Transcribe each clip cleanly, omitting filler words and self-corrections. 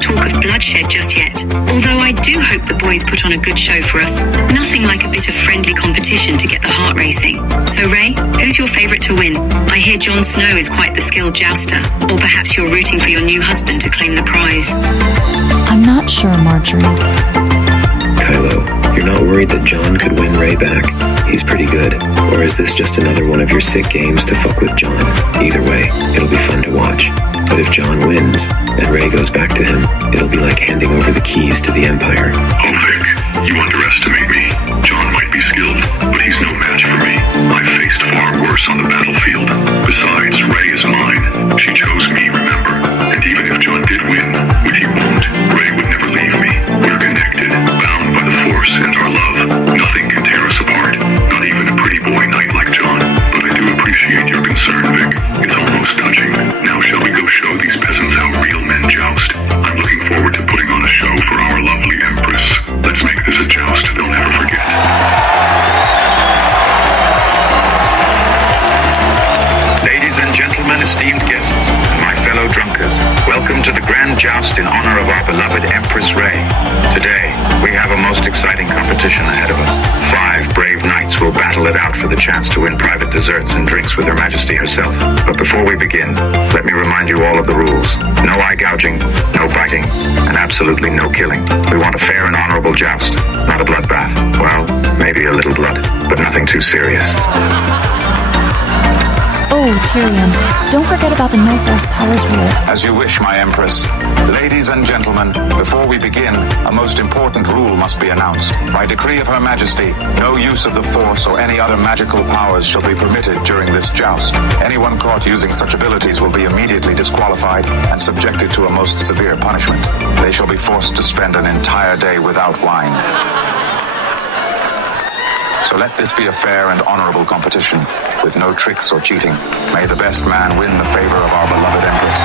talk of bloodshed just yet. Although I do hope the boys put on a good show for us. Nothing like a bit of friendly competition to get the heart racing. So Ray, who's your favourite to win? I hear Jon Snow is quite the skilled jouster. Or perhaps you're rooting for your new husband to claim the prize. I'm not sure, Marjorie. Kylo, you're not worried that Jon could win Ray back? He's pretty good. Or is this just another one of your sick games to fuck with Jon? Either way, it'll be fun to watch. But if Jon wins, and Ray goes back to him, it'll be like handing over the keys to the Empire. Oh, Vic, you underestimate me. Jon might be skilled, but he's no match for me. I've faced far worse on the battlefield. Besides, Ray is mine. She chose me, remember? And even if Jon did win, which he won't, Ray would never leave me. We're connected, bound by the Force and our love. Nothing can tear us apart, not even a pretty boy knight like Jon. But I do appreciate your concern, Vic. It's almost touching. Now shall we go show these peasants how real men joust? I'm looking forward to putting on a show for our lovely Empress. Let's make this a joust they'll never forget. Ladies and gentlemen, esteemed guests, and my fellow drunkards, welcome to the grand joust in honor of our beloved Empress Rey. Today, we have a most exciting competition ahead of us. 5 brave knights will battle it out for the chance to win private desserts and drinks with Her Majesty herself. But before we begin, let me remind you all of the rules. No eye gouging, no biting, and absolutely no killing. We want a fair and honorable joust, not a bloodbath. Well, maybe a little blood, but nothing too serious. Oh, Tyrion, don't forget about the no force powers rule. As you wish, my Empress. Ladies and gentlemen, before we begin, a most important rule must be announced. By decree of Her Majesty, no use of the Force or any other magical powers shall be permitted during this joust. Anyone caught using such abilities will be immediately disqualified and subjected to a most severe punishment. They shall be forced to spend an entire day without wine. So let this be a fair and honorable competition, with no tricks or cheating. May the best man win the favor of our beloved Empress.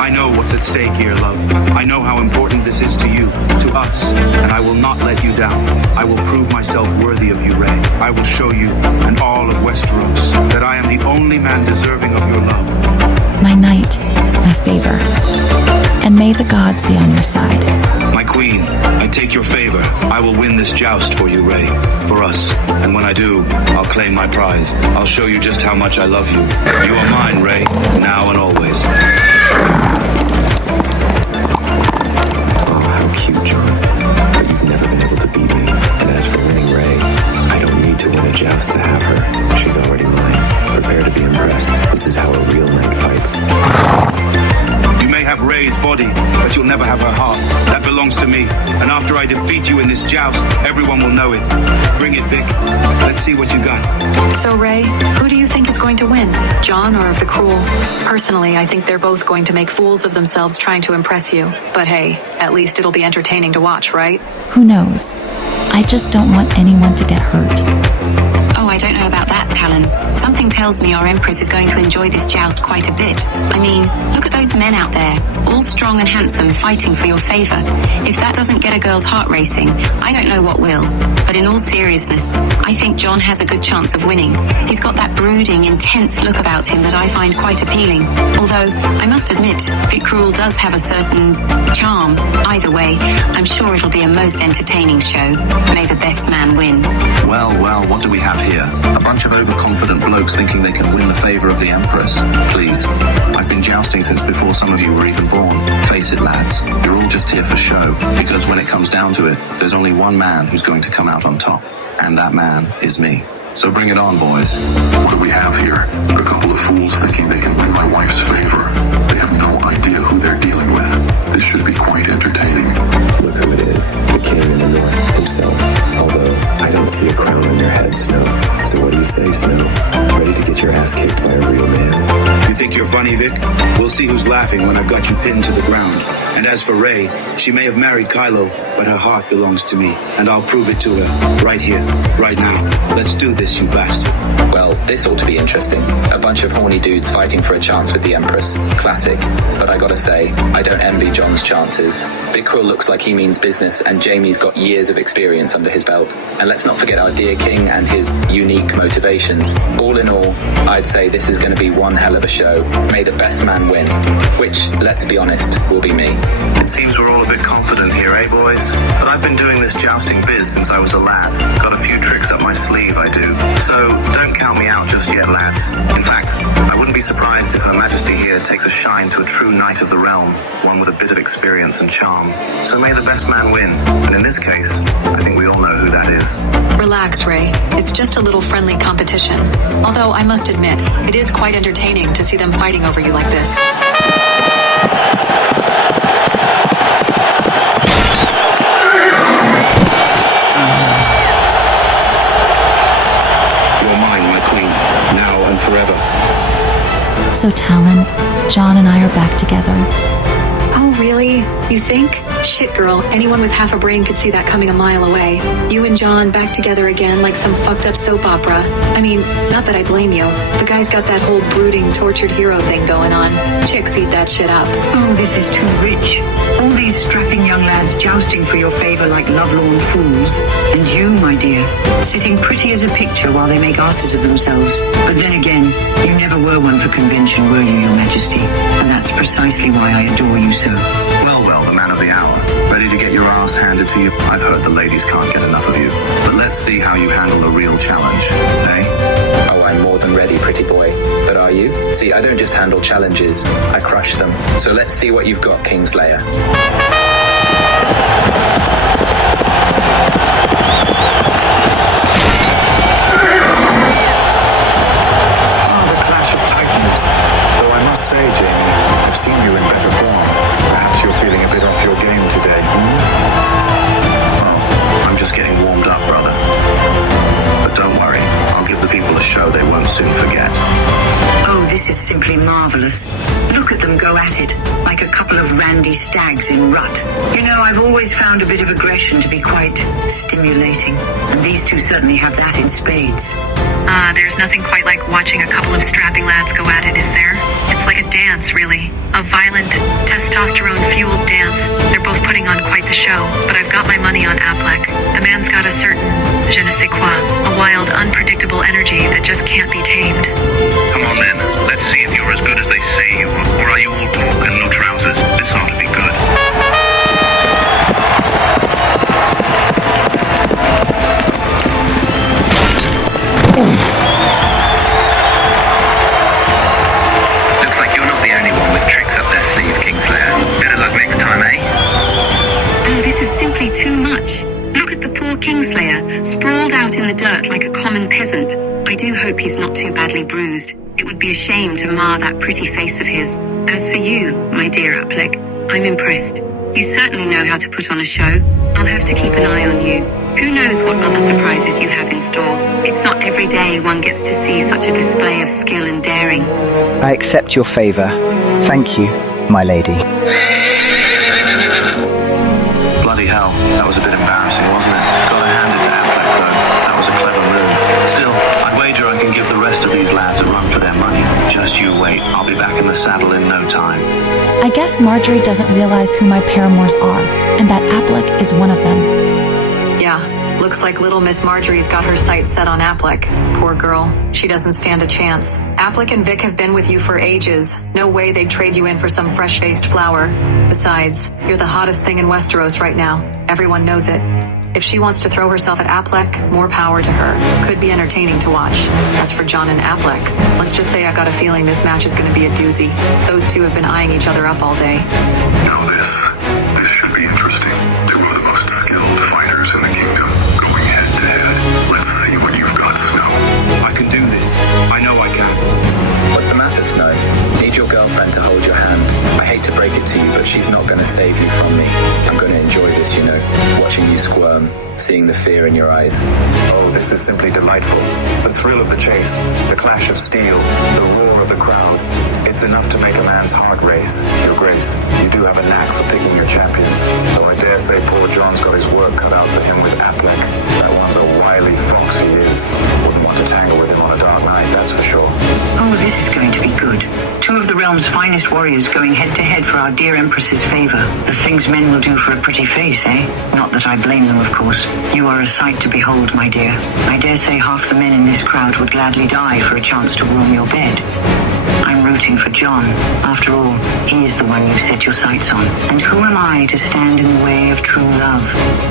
I know what's at stake here, love. I know how important this is to you, to us, and I will not let you down. I will prove myself worthy of you, Rey. I will show you, and all of Westeros, that I am the only man deserving of your love. My knight, my favor. And may the gods be on your side. My queen, I take your favor. I will win this joust for you, Rey. For us. And when I do, I'll claim my prize. I'll show you just how much I love you. You are mine, Rey, now and always. Oh, how cute, Jon. But you've never been able to beat me. And as for winning Ray, I don't need to win a joust to have her. She's already mine. Prepare to be impressed. This is how a real knight fights. You may have Rey's body, but you'll never have her heart. That belongs to me. And after I defeat you in this joust, everyone will know it. Bring it, Vic. Let's see what you got. So Ray, who do you think is going to win? Jon or the Cruel? Personally, I think they're both going to make fools of themselves trying to impress you. But hey, at least it'll be entertaining to watch, right? Who knows? I just don't want anyone to get hurt. Oh, I don't know about that, Talon. Something tells me our Empress is going to enjoy this joust quite a bit. I mean, look at those men out there, all strong and handsome, fighting for your favor. If that doesn't get a girl's heart racing, I don't know what will. But in all seriousness, I think Jon has a good chance of winning. He's got that brooding, intense look about him that I find quite appealing. Although, I must admit, Vic Cruel does have a certain charm. Either way, I'm sure it'll be a most entertaining show. May the best man win. Well, what do we have here? A bunch of overconfident blokes thinking they can win the favor of the Empress. Please. I've been jousting since before some of you were even born. Face it, lads. You're all just here for show. Because when it comes down to it, there's only one man who's going to come out on top. And that man is me. So bring it on, boys. What do we have here? A couple of fools thinking they can win my wife's favor. They have no idea who they're dealing with. This should be quite entertaining. Look who it is, the king in the north himself. Although, I don't see a crown on your head, Snow. So what do you say, Snow? Ready to get your ass kicked by a real man? You think you're funny, Vic? We'll see who's laughing when I've got you pinned to the ground. And as for Rey, she may have married Kylo, but her heart belongs to me, and I'll prove it to her, right here, right now. Let's do this, you bastard. Well, this ought to be interesting. A bunch of horny dudes fighting for a chance with the Empress. Classic. But I gotta say, I don't envy John's chances. Big Quill looks like he means business, and Jamie's got years of experience under his belt. And let's not forget our dear King and his unique motivations. All in all, I'd say this is going to be one hell of a show. May the best man win. Which, let's be honest, will be me. It seems we're all a bit confident here, eh, boys? But I've been doing this jousting biz since I was a lad. Got a few tricks up my sleeve, I do. So, don't count me out just yet, lads. In fact, I wouldn't be surprised if Her Majesty here takes a shine to a true knight of the realm, one with a bit of experience and charm. So may the best man win. And in this case, I think we all know who that is. Relax, Rey. It's just a little friendly competition. Although, I must admit, it is quite entertaining to see them fighting over you like this. You're mine, my queen, now and forever. So Talon, John and I are back together. Oh, really? You think? Shit, girl. Anyone with half a brain could see that coming a mile away. You and John back together again like some fucked up soap opera. I mean, not that I blame you. The guy's got that whole brooding, tortured hero thing going on. Chicks eat that shit up. Oh, this is too rich. All these strapping young lads jousting for your favor like lovelorn fools. And you, my dear, sitting pretty as a picture while they make asses of themselves. But then again, you never were one for convention, were you, Your Majesty? And that's precisely why I adore you so. Well, the man of the hour. Ready to get your ass handed to you? I've heard the ladies can't get enough of you. But let's see how you handle a real challenge, eh? Oh, I'm more than ready, pretty boy. But are you? See, I don't just handle challenges, I crush them. So let's see what you've got, Kingslayer. The clash of titans. Though I must say, Jamie, I've seen you in better form. Perhaps you're feeling a bit off your game today. Well, I'm just getting warmed up, brother. But don't worry, I'll give the people a show they won't soon forget. Oh, this is simply marvelous. Look at them go at it, like a couple of randy stags in rut. You know, I've always found a bit of aggression to be quite stimulating, and these two certainly have that in spades. There's nothing quite like watching a couple of strapping lads go at it, is there? It's like a dance, really. A violent, testosterone-fueled dance. They're both putting on quite the show, but I've got my money on Affleck. The man's got a certain je ne sais quoi, a wild, unpredictable energy that just can't be tamed. Come on then, let's see if you're as good as they say you are. Or are you all talk and no trousers? This ought to be good. Looks like you're not the only one with tricks up their sleeve, Kingslayer. Better luck next time, eh? Oh, this is simply too much. Look at the poor Kingslayer, sprawled out in the dirt like a common peasant. I do hope he's not too badly bruised. It would be a shame to mar that pretty face of his. As for you, my dear Affleck, I'm impressed. You certainly know how to put on a show. I'll have to keep an eye on you. Who knows what other surprises you have in store? It's not every day one gets to see such a display of skill and daring. I accept your favor. Thank you, my lady. Bloody hell, that was a bit embarrassing, wasn't it? Gotta hand it to Affleck, though. That was a clever move. Still, I'd wager I can give the rest of these lads a run for their money. Just you wait, I'll be back in the saddle in no time. I guess Marjorie doesn't realize who my paramours are, and that Affleck is one of them. Yeah, looks like little Miss Marjorie's got her sights set on Affleck. Poor girl. She doesn't stand a chance. Affleck and Vic have been with you for ages. No way they'd trade you in for some fresh-faced flower. Besides, you're the hottest thing in Westeros right now. Everyone knows it. If she wants to throw herself at Affleck, more power to her. Could be entertaining to watch. As for John and Affleck, let's just say I've got a feeling this match is going to be a doozy. Those two have been eyeing each other up all day. Now this should be interesting. Two of the most skilled fighters in the kingdom going head to head. Let's see what you've got, Snow. I can do this. I know I can. What's the matter, Snow? Need your girlfriend to hold your hand. I hate to break it to you, but she's not going to save you from me. I'm going to enjoy this, you know. Watching you squirm, seeing the fear in your eyes. Oh, this is simply delightful. The thrill of the chase, the clash of steel, the roar of the crowd. It's enough to make a man's heart race. Your Grace, you do have a knack for picking your champions. Though I dare say poor John's got his work cut out for him with Aplek. That one's a wily fox he is. Wouldn't want to tangle with him on a dark night, that's for sure. Oh, this is going to be good. Two of the realm's finest warriors going head-to-head for our dear Empress's favor. The things men will do for a pretty face, eh? Not that I blame them, of course. You are a sight to behold, my dear. I dare say half the men in this crowd would gladly die for a chance to warm your bed. I'm rooting for John. After all, he is the one you set your sights on. And who am I to stand in the way of true love?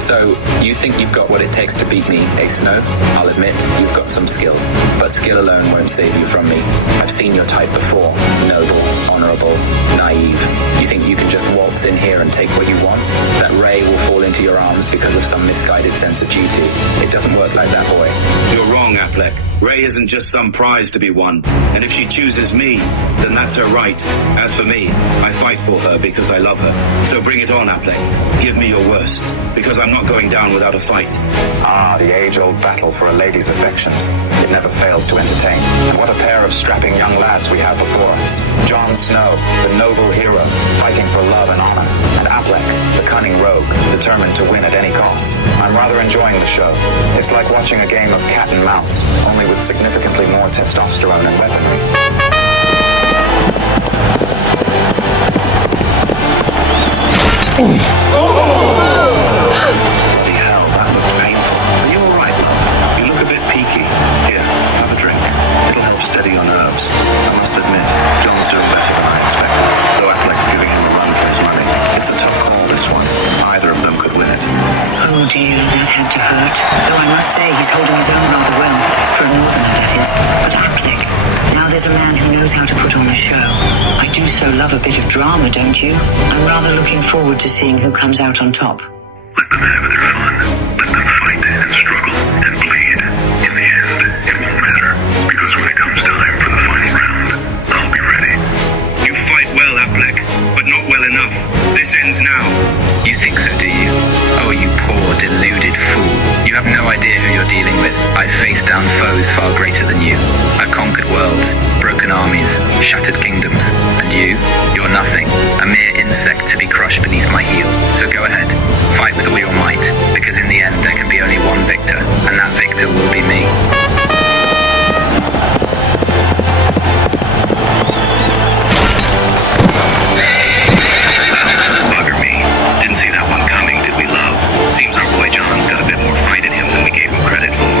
So, you think you've got what it takes to beat me, eh, Snow? I'll admit, you've got some skill. But skill alone won't save you from me. I've seen your type before. Noble, honorable, naive. You think you can just waltz in here and take what you want? That Rey will fall into your arms because of some misguided sense of duty. It doesn't work like that, boy. You're wrong, Aplek. Rey isn't just some prize to be won. And if she chooses me, then that's her right. As for me, I fight for her because I love her. So bring it on, Aplek. Give me your worst, because I'm not going down without a fight. Ah, the age-old battle for a lady's affections. It never fails to entertain. And what a pair of strapping young lads we have before us. Jon Snow, the noble hero, fighting for love and honor. And Aplek, the cunning rogue, determined to win at any cost. I'm rather enjoying the show. It's like watching a game of cat and mouse, only with significantly more testosterone and weaponry. Bloody hell, that looked painful. Are you alright, love? You look a bit peaky. Here, have a drink. It'll help steady your nerves. I must admit, John's doing better than I expected. Though Aplek's giving him a run for his money. It's a tough call, this one. Either of them could win it. Oh dear, that had to hurt. Though I must say he's holding his own rather well. For a northerner, that is. But Aplek, now there's a man who knows how to put on a show. I do so love a bit of drama, don't you? I'm rather looking forward to seeing who comes out on top. Let them have their fun. Let them fight and struggle and bleed. In the end, it won't matter. Because when it comes time for the final round, I'll be ready. You fight well, Aplek, but not well enough. This ends now. You think so, do you? Oh, you poor, deluded fool. You have no idea who you're dealing with. I've faced down foes far greater than you. I've conquered worlds, broken armies, shattered kingdoms. And you're nothing. A mere insect to be crushed beneath my heel. So go ahead, fight with all your might. Because in the end, there can be only one victor. And that victor will be me. Bugger me. Didn't see that one coming, did we, love? Seems our boy John's got a bit more fight in him than we gave him credit for.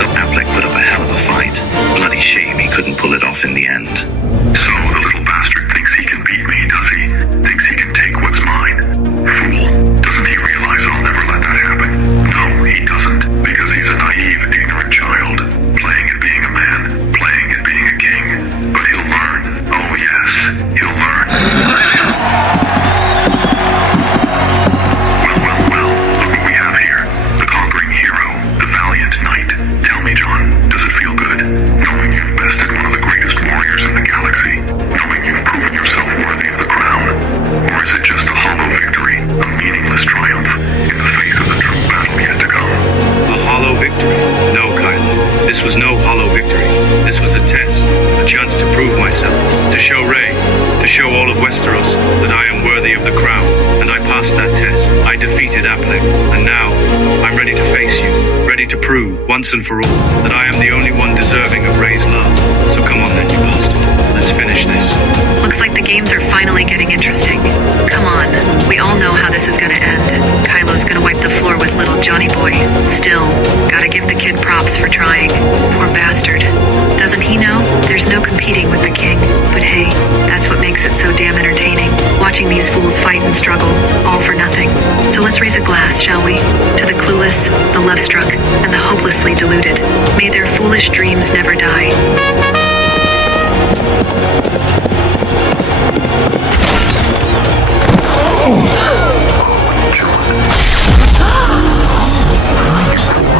Though Aplek put up a hell of a fight. Bloody shame he couldn't pull it off in the end. So the little bastard thinks he can beat me, does he? Thinks he can take what's mine? Fool. Doesn't he realize I'll never let that happen? No, he doesn't. Because he's a naive, ignorant child. Playing at being a man. Playing at being a king. But he'll learn. Oh yes, he'll learn. Well, look what we have here. The conquering hero. The valiant knight. Tell me, John, does it feel good? Knowing you've bested one of the greatest warriors in the galaxy. Knowing you've proven yourself worthy of the crown. Or is it just a hollow victory? A meaningless triumph in the face of the true battle yet to come? A hollow victory? No, Kylo. This was no hollow victory. This was a test. A chance to prove myself. To show Rey. To show all of Westeros that I am worthy of the crown. And I passed that test. I defeated Aplek. And now, I'm ready to face you. Ready to prove, once and for all, that I am the only one deserving of Rey's love. So come on then, you bastard. Let's finish this. Looks like the games are finally getting interesting. Come on, we all know how this is gonna end. Kylo's gonna wipe the floor with little Johnny boy. Still, gotta give the kid props for trying. Poor bastard. Doesn't he know? There's no competing with the king. But hey, that's what makes it so damn entertaining. Watching these fools fight and struggle, all for nothing. So let's raise a glass, shall we? To the clueless, the love-struck, and the hopelessly deluded. May their foolish dreams never die.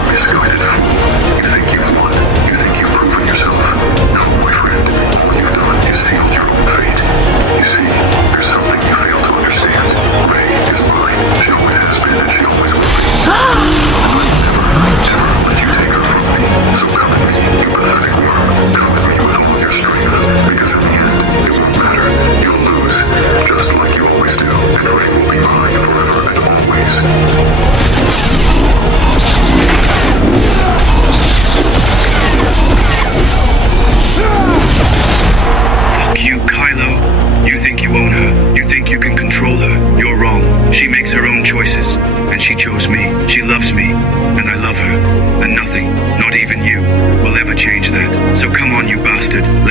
Misguided fool. You think you've won. You think you've proven yourself. No, my friend. All you've done is sealed your own fate. You see, there's something you fail to understand. Rey is mine. She always has been and she always will be. I'll never let you take her from me. So come at me, you pathetic worm. Come at me with all your strength. Because in the end, it won't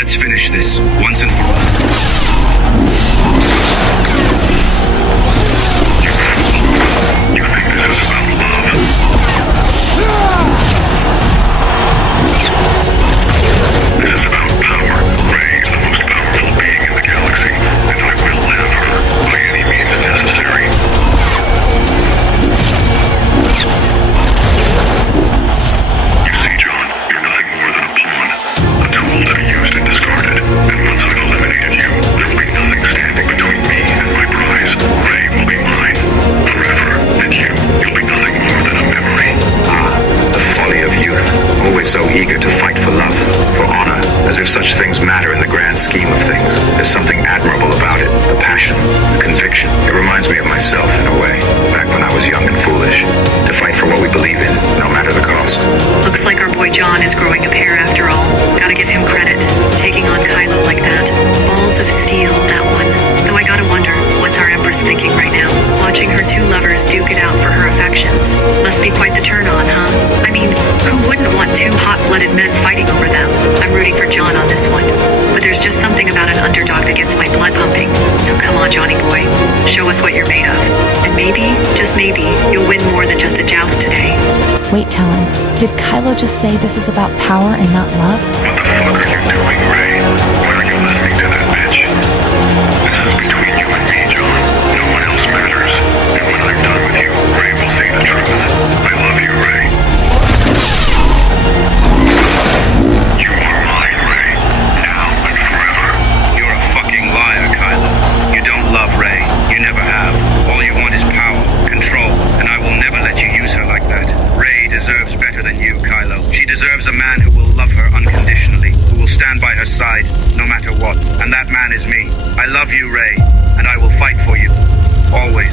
Let's finish this once and for all. You think this is about love? This is about power. Rey is the most powerful being in the galaxy, and I will have her by any means necessary. You see, John, you're nothing more than a pawn, a tool to be used and discarded. And once I've eliminated you, there will be nothing standing between me and my prize. Rey will be mine forever, and you'll be nothing more than a memory. The folly of youth, always so eager to fight for love, for honor, as if such things matter in the grand scheme of things. There's something admirable about it, the passion, the conviction. It reminds me of myself in a way, back when I was young and foolish, to fight for what we believe in, no matter the cost. Looks like our boy John is growing a pair after all. Gotta give him credit, taking on Kylo like that. Balls of steel, that one. Though I gotta wonder, what's our Empress thinking right now? Watching her two lovers duke it out for her affections. Must be quite the turn-on, huh? I mean, who wouldn't want two hot-blooded men fighting over them? I'm rooting for John on this one. But there's just something about an underdog that gets my blood pumping. So come on, Johnny boy. Show us what you're made of. And maybe, just maybe, you'll win more than just a joust today. Wait, Talon. Did Kylo just say this is about power and not love? What the fuck are you doing, Rey? Why are you listening to that bitch? This is between you and me, John. No one else matters. And when I'm done with you, Rey will see the truth. I love you, Rey. You are mine, Rey. Now and forever. You're a fucking liar, Kylo. You don't love Rey. You never have. All you want is power, control, and I will never let you use her like that. Rey deserves better than you, Kylo. She deserves a man who will love her unconditionally, who will stand by her side no matter what. And that man is me. I love you, Rey, and I will fight for you. Always.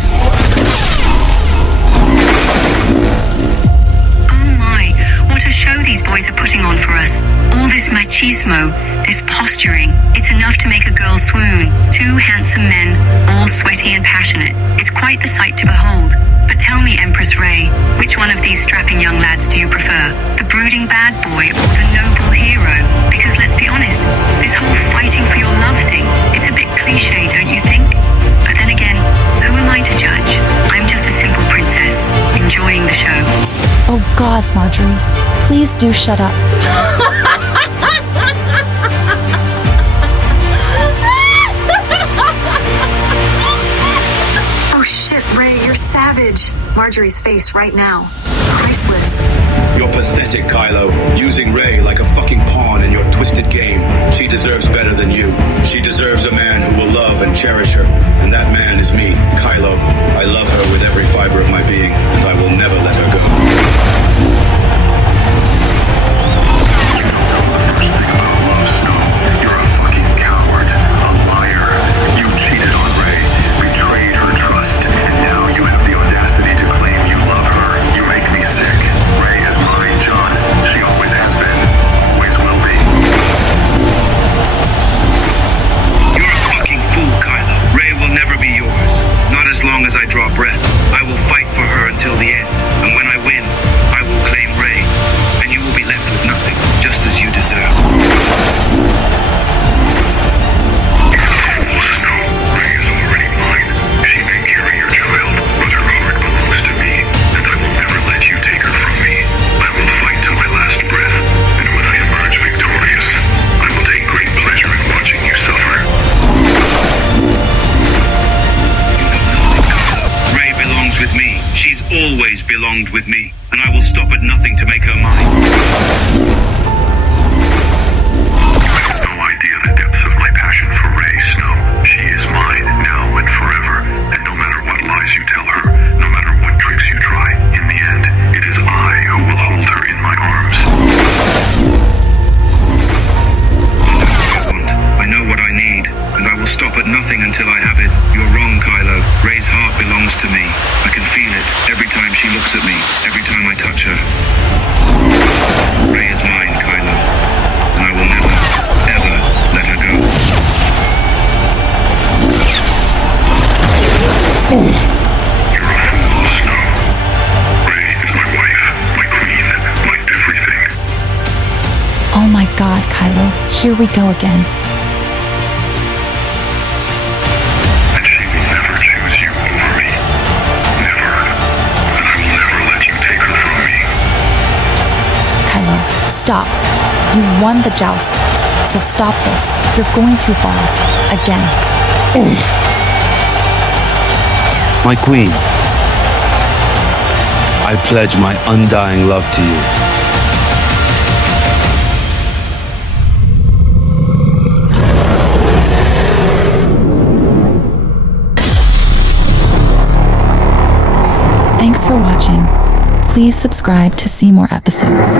Oh my, what a show these boys are putting on for us. All this machismo, this posturing, it's enough to make a girl swoon. Two handsome men, all sweaty and passionate. It's quite the sight to behold. But tell me, Empress Rey, which one of these strapping young lads do you prefer? The brooding bad boy or the noble hero? Because let's be honest, this whole fighting for your love thing, it's a bit cliche, don't you think? But then again, who am I to judge? I'm just a simple princess, enjoying the show. Oh gods, Marjorie. Please do shut up. Oh shit, Rey, you're savage. Marjorie's face right now. Priceless. You're pathetic, Kylo. Using Rey like a fucking pawn in your twisted game. She deserves better than you. She deserves a man who will love and cherish her. And that man is me, Kylo. I love her with every fiber of my being, and I will never let her go. You're a fucking coward, a liar. You cheated on Rey, betrayed her trust, and now you have the audacity to claim you love her. You make me sick. Rey is mine, John. She always has been, always will be. You're a fucking fool, Kylo. Rey will never be yours. Not as long as I draw breath. I will fight for her until the end. And when I win, I will claim Rey. And you will be left with nothing, just as you deserve. No, Rey is already mine. She may carry your child, but her heart belongs to me, and I will never let you take her from me. I will fight to my last breath, and when I emerge victorious, I will take great pleasure in watching you suffer. Rey belongs with me. She's always belonged with me, and I will stop at nothing to make her mine. You have no idea the depths of my passion for Rey, Snow. She is mine, now and forever, and no matter what lies you tell her, no matter what tricks you try, in the end, it is I who will hold her in my arms. I know what I need, and I will stop at nothing until I have it. You're wrong, Kylo. Rey's heart belongs to me. I can feel it every time she looks at me, every time I touch her. Rey is mine. Oh my god, Kylo, here we go again. And she will never choose you over me. Never. And I will never let you take her from me. Kylo, stop. You won the joust, so stop this. You're going too far. Again. My queen, I pledge my undying love to you. Thanks for watching. Please subscribe to see more episodes.